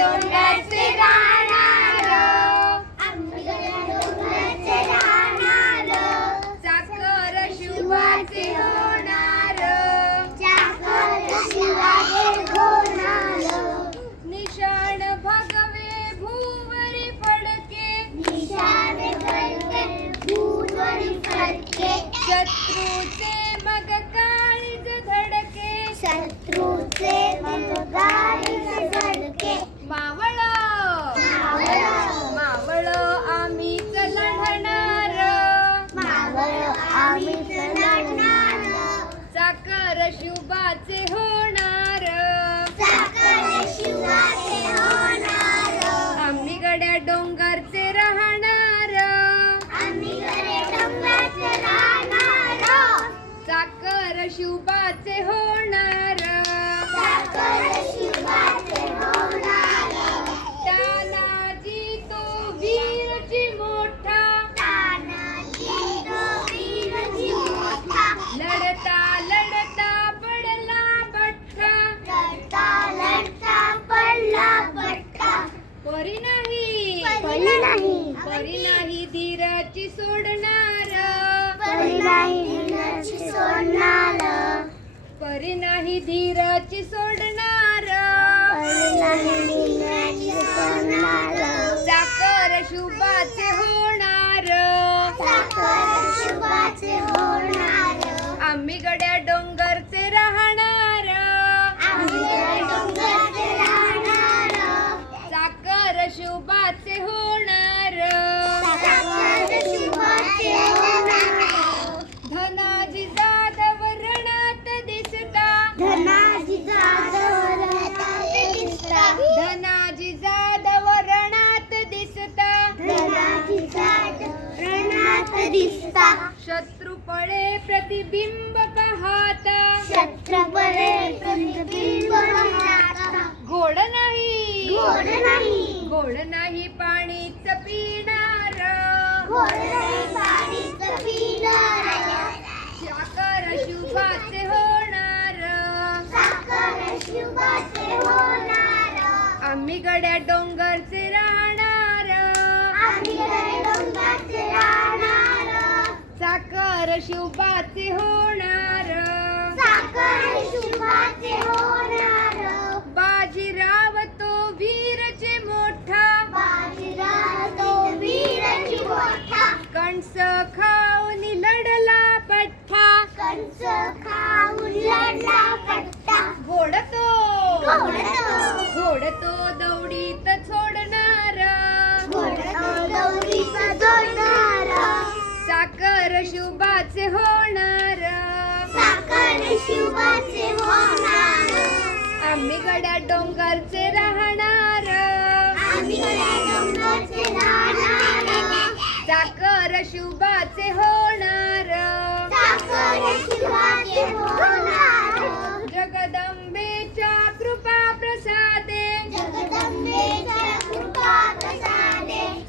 डोंगराचे राहणार, चाकर शुभाचे होणार, निशाण भगवे भूवरी फडके, शत्रूचे मग काळीज धडके, मावळ मावळ आम्हीच लढणार, चाकर शुभाचे होणार, आम्ही गड्या डोंगरचे राहणार, चाकर शुभाचे होणार, तानाजी तो वीरची मोठा, लढता लढता पडला बठ्ठा, परी नाही धीराची सोडणार, परी नाही धीराची सोडणार, चाकर शुभाचे होणार, आम्ही गड्या डोंगरचे राहणार, चाकर शुभाचे होणार, धनाजी जाधव रणात दिसता, धनाजी जाधव रणात दिसता, शत्रू पळे प्रतिबिंब पाहता, गोड नाही पाणीच पिणार, चाकर शुभाचे होणार, आम्ही गड्या डोंगरचे राहणार, चाकर शुभाचे होणार, बाजीराव तो वीरचे मोठा, कंस खाऊन लढला पठ्ठा, घोडतो दौडीत सोडणार, चाकर शुभाचे होणार, आम्ही गड्या डोंगरचे राहणार, चाकर शुभाचे होणार, जगदंबेच्या कृपा प्रसादे,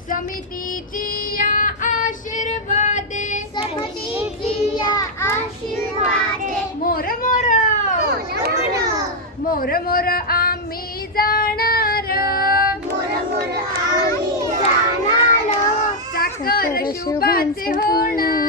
समितीची या आशीर्वादे, मोर आम्ही जाणार, चाकर शुभाचे होणार,